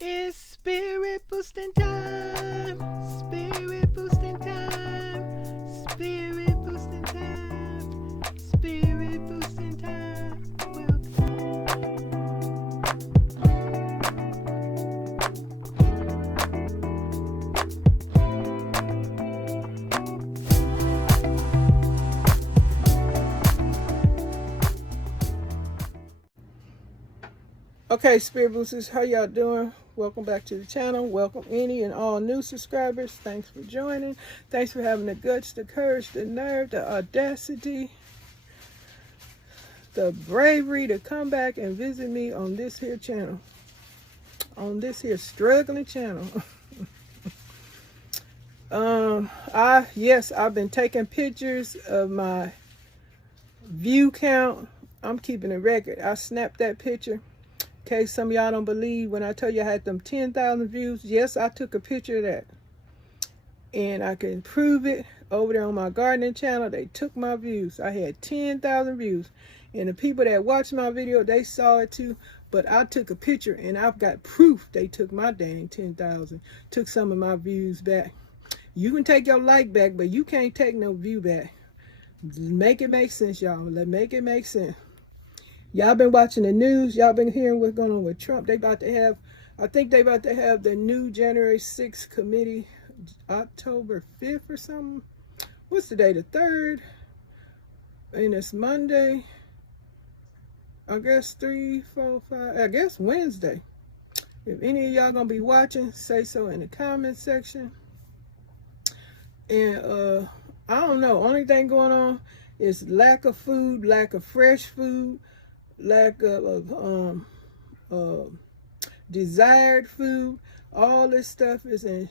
It's spirit boosting time. Spirit boosting time. Spirit boosting time. Spirit boosting time. Okay, Spirit Boosters, how y'all doing? Welcome back to the channel. Welcome any and all new subscribers. Thanks for joining. Thanks for having the guts, the courage, the nerve, the audacity, the bravery to come back and visit me on this here channel. On this here struggling channel. I've been taking pictures of my view count. I'm keeping a record. I snapped that picture. In case some of y'all don't believe, when I tell you I had them 10,000 views, yes, I took a picture of that. And I can prove it over there on my gardening channel. They took my views. I had 10,000 views. And the people that watched my video, they saw it too. But I took a picture and I've got proof they took my dang 10,000. Took some of my views back. You can take your like back, but you can't take no view back. Make it make sense, y'all. Let's make it make sense. Y'all been watching the news. Y'all been hearing what's going on with Trump. They about to have, I think they about to have the new January 6th committee, October 5th or something. What's the day? The 3rd? And it's Monday. I guess 3, 4, 5. I guess Wednesday. If any of y'all gonna be watching, say so in the comment section. And I don't know. Only thing going on is lack of food, lack of fresh food, lack of desired food. All this stuff is in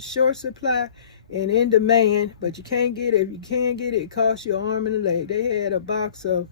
short supply and in demand, but you can't get it. If you can't get it, it costs you an arm and a leg. They had a box of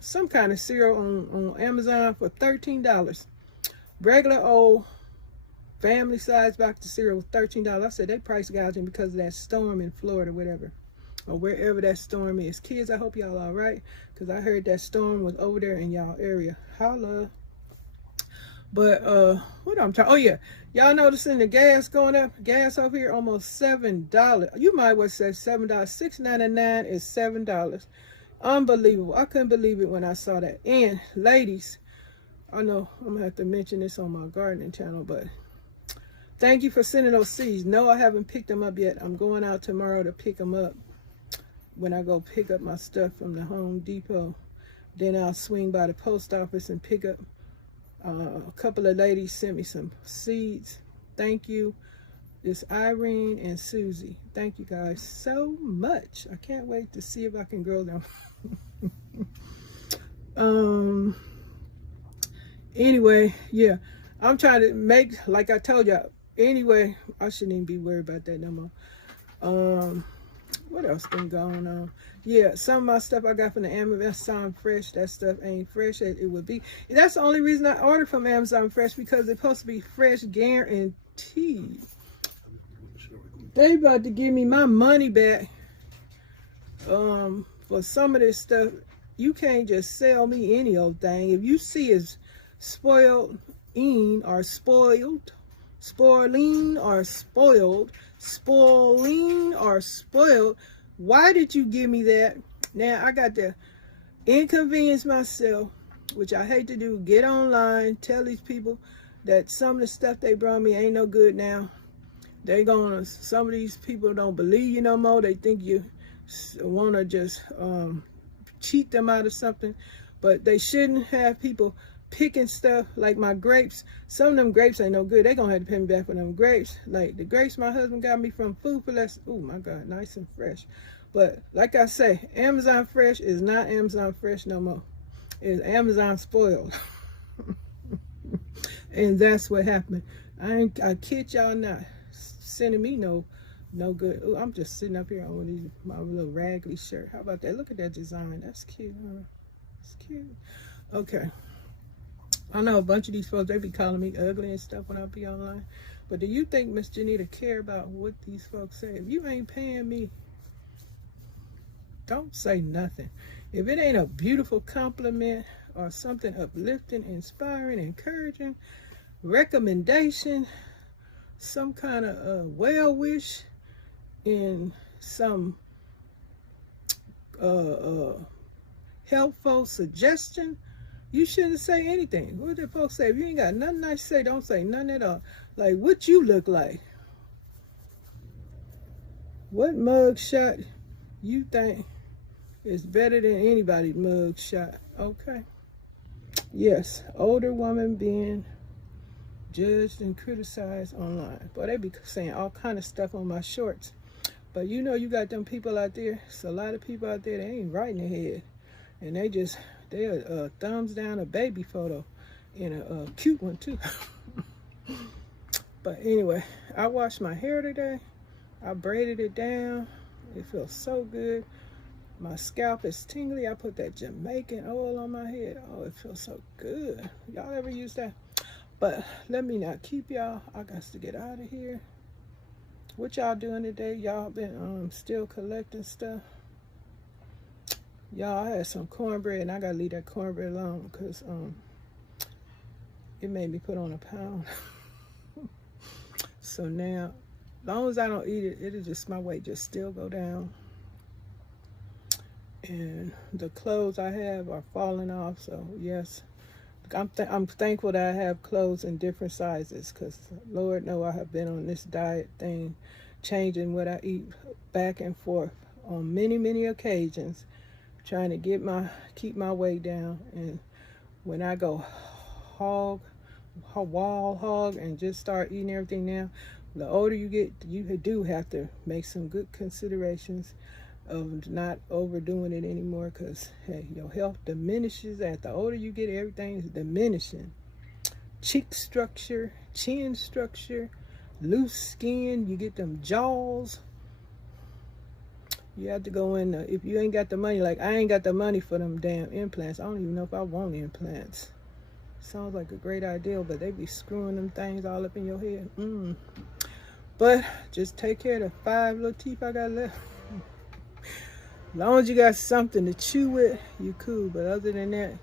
some kind of cereal on Amazon for $13. Regular old family size box of cereal was $13. I said they price gouging because of that storm in Florida, whatever, or wherever that storm is. Kids, I hope y'all all right, because I heard that storm was over there in y'all area. Holla. But what I'm talking, oh yeah, y'all noticing the gas going up? Gas over here almost $7. You might well say $7. $6.99 is $7. Unbelievable. I couldn't believe it when I saw that. And ladies, I know I'm gonna have to mention this on my gardening channel, but thank you for sending those seeds. No, I haven't picked them up yet. I'm going out tomorrow to pick them up. When I go pick up my stuff from the Home Depot, then I'll swing by the post office and pick up. A couple of ladies sent me some seeds. Thank you. It's Irene and Susie. Thank you guys so much. I can't wait to see if I can grow them. Anyway, yeah, I'm trying to make, like I told y'all. Anyway, I shouldn't even be worried about that no more. What else been going on? Yeah, some of my stuff I got from the Amazon Fresh. That stuff ain't fresh as it would be. That's the only reason I ordered from Amazon Fresh, because it's supposed to be fresh guaranteed. They about to give me my money back for some of this stuff. You can't just sell me any old thing. If you see it's spoiled or spoiled, spoiling or spoiled, spoiling or spoiled, why did you give me that? Now I got to inconvenience myself, which I hate to do, get online, tell these people that some of the stuff they brought me ain't no good now. Some of these people don't believe you no more. They think you want to just cheat them out of something, but they shouldn't have people picking stuff like my grapes. Some of them grapes ain't no good. They gonna have to pay me back for them grapes. Like the grapes my husband got me from Food for Less. Oh my God, nice and fresh. But like I say, Amazon Fresh is not Amazon Fresh no more. It's Amazon spoiled. And that's what happened. I kid y'all not. Sending me no good. Ooh, I'm just sitting up here on my little raggedy shirt. How about that? Look at that design. That's cute, huh? It's cute. Okay. I know a bunch of these folks, they be calling me ugly and stuff when I be online. But do you think Miss JENITA care about what these folks say? If you ain't paying me, don't say nothing. If it ain't a beautiful compliment or something uplifting, inspiring, encouraging, recommendation, some kind of well wish, in some helpful suggestion, you shouldn't say anything. What did folks say? If you ain't got nothing nice to say, don't say nothing at all. Like, what you look like? What mug shot you think is better than anybody's mug shot? Okay. Yes, older woman being judged and criticized online. Boy, they be saying all kind of stuff on my shorts. But you know, you got them people out there. It's a lot of people out there that ain't right in their head. And they'll thumbs down a baby photo, and a cute one too. But anyway, I washed my hair today. I braided it down. It feels so good. My scalp is tingly. I put that Jamaican oil on my head. Oh, it feels so good. Y'all ever use that? But let me not keep y'all. I got to get out of here. What y'all doing today? Y'all been still collecting stuff? Y'all, I had some cornbread, and I gotta leave that cornbread alone because it made me put on a pound. So now, as long as I don't eat it, it'll just, my weight just still go down. And the clothes I have are falling off, so yes. I'm thankful that I have clothes in different sizes, because Lord know I have been on this diet thing, changing what I eat back and forth on many, many occasions, trying to keep my weight down. And when I go wall hog and just start eating everything now, the older you get, you do have to make some good considerations of not overdoing it anymore, because hey, your health diminishes. As the older you get, everything is diminishing. Cheek structure, chin structure, loose skin, you get them jaws. You have to go in, if you ain't got the money, like I ain't got the money for them damn implants. I don't even know if I want implants. Sounds like a great idea, but they be screwing them things all up in your head. But just take care of the 5 little teeth I got left. As long as you got something to chew with, you cool. But other than that,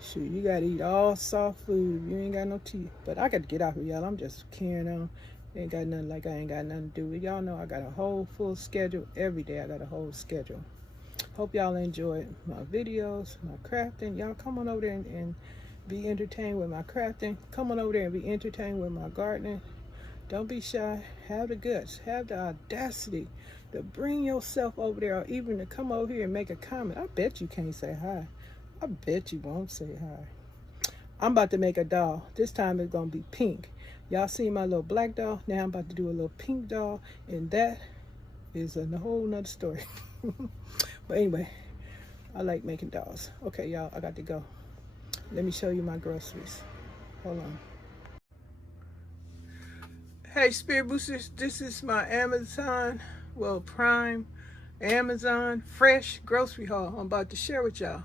shoot, you gotta eat all soft food if you ain't got no teeth. But I gotta get out here, y'all. I'm just carrying on. Ain't got nothing, like I ain't got nothing to do with. Y'all know I got a whole full schedule. Every day I got a whole schedule. Hope y'all enjoyed my videos, my crafting. Y'all come on over there and be entertained with my crafting. Come on over there and be entertained with my gardening. Don't be shy. Have the guts. Have the audacity to bring yourself over there, or even to come over here and make a comment. I bet you can't say hi. I bet you won't say hi. I'm about to make a doll. This time it's gonna be pink. Y'all seen my little black doll? Now I'm about to do a little pink doll, and that is a whole nother story. But anyway, I like making dolls. Okay, y'all, I got to go. Let me show you my groceries. Hold on. Hey, Spirit Boosters, this is my Amazon, well, Prime, Amazon fresh grocery haul I'm about to share with y'all.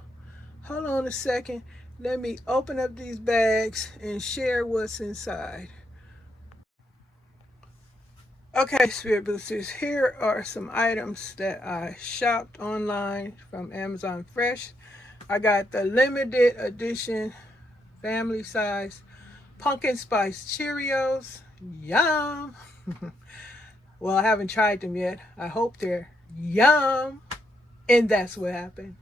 Hold on a second. Let me open up these bags and share what's inside. Okay, Spirit Boosters, here are some items that I shopped online from Amazon Fresh. I got the limited edition family size pumpkin spice Cheerios. Yum! Well, I haven't tried them yet. I hope they're yum. And that's what happened.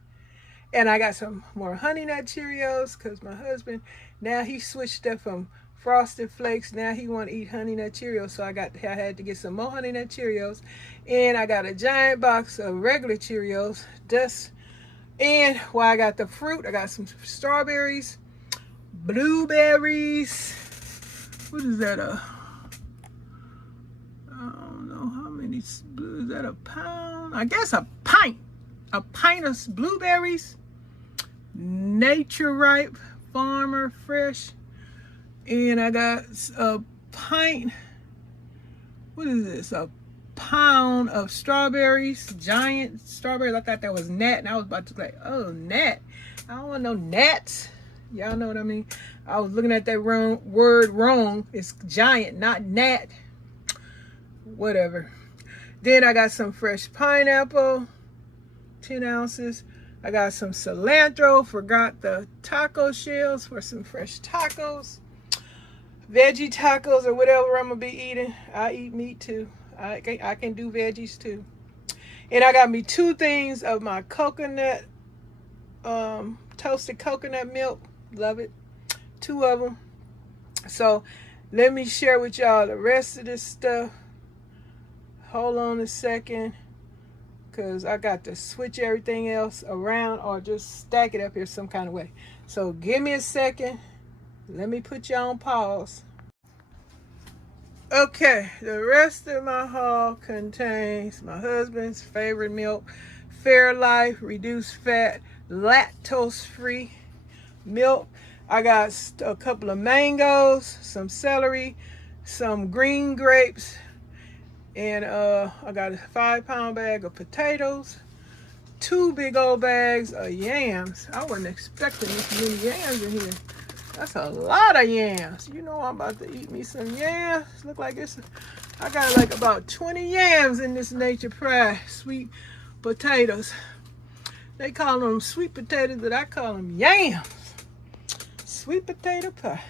And I got some more Honey Nut Cheerios, because my husband, now he switched up from Frosted Flakes. Now he want to eat Honey Nut Cheerios. So I had to get some more Honey Nut Cheerios. And I got a giant box of regular Cheerios. And while I got the fruit, I got some strawberries, blueberries. What is that? I don't know how many. Is that a pound? I guess a pint. A pint of blueberries. Nature Ripe Farmer Fresh. And I got a pint. What is this? A pound of strawberries, giant strawberries. I thought that was gnat, and I was about to like, oh, gnat. I don't want no gnats. Y'all know what I mean? I was looking at that word wrong. It's giant, not gnat. Whatever. Then I got some fresh pineapple, 10 ounces. I got some cilantro, forgot the taco shells for some fresh tacos. Veggie tacos or whatever I'm gonna be eating. I eat meat too. I can do veggies too. And I got me 2 things of my coconut, toasted coconut milk. Love it. 2 of them. So let me share with y'all the rest of this stuff. Hold on a second, because I got to switch everything else around or just stack it up here some kind of way. So give me a second. Let me put you on pause. Okay, the rest of my haul contains my husband's favorite milk, Fairlife, reduced fat, lactose-free milk. I got a couple of mangoes, some celery, some green grapes, and I got a 5-pound bag of potatoes, 2 big old bags of yams. I wasn't expecting this many yams in here. That's a lot of yams. You know I'm about to eat me some yams. Look like it's, I got like about 20 yams in this Nature Pride sweet potatoes. They call them sweet potatoes, but I call them yams. Sweet potato pie.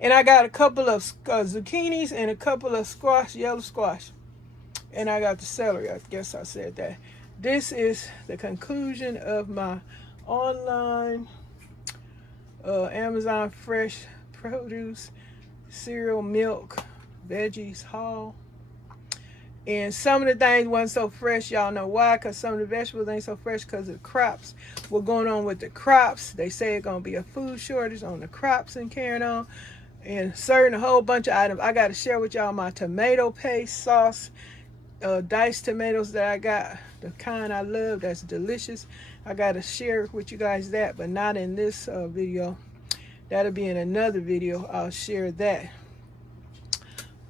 And I got a couple of zucchinis and a couple of squash, yellow squash. And I got the celery. I guess I said that. This is the conclusion of my online Amazon fresh produce, cereal, milk, veggies haul. And some of the things wasn't so fresh. Y'all know why? Because some of the vegetables ain't so fresh because of the crops. What's going on with the crops? They say it's going to be a food shortage on the crops and carrying on. And a whole bunch of items. I got to share with y'all my tomato paste sauce. Diced tomatoes that I got, the kind I love, that's delicious. I got to share with you guys that, but not in this video. That'll be in another video. I'll share that.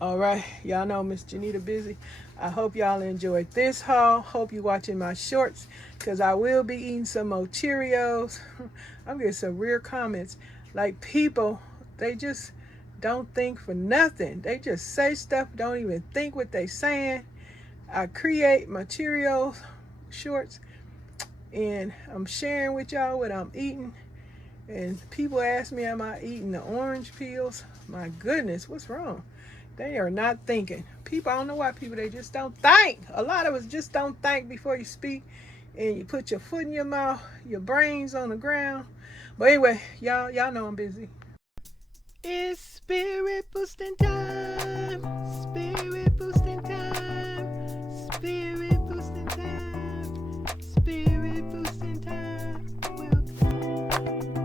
All right, y'all know Miss JENITA busy. I hope y'all enjoyed this haul. Hope you watching my shorts, because I will be eating some more Cheerios. I'm getting some real comments. Like, people, they just don't think for nothing. They just say stuff, don't even think what they saying. I create my Cheerios shorts, and I'm sharing with y'all what I'm eating. And people ask me, am I eating the orange peels? My goodness, what's wrong? They are not thinking. People, I don't know why people, they just don't think. A lot of us just don't think before you speak, and you put your foot in your mouth, your brains on the ground. But anyway, y'all know I'm busy. It's spirit boosting time. Spirit boosting time. Spirit boosting time. Spirit boosting time. Welcome.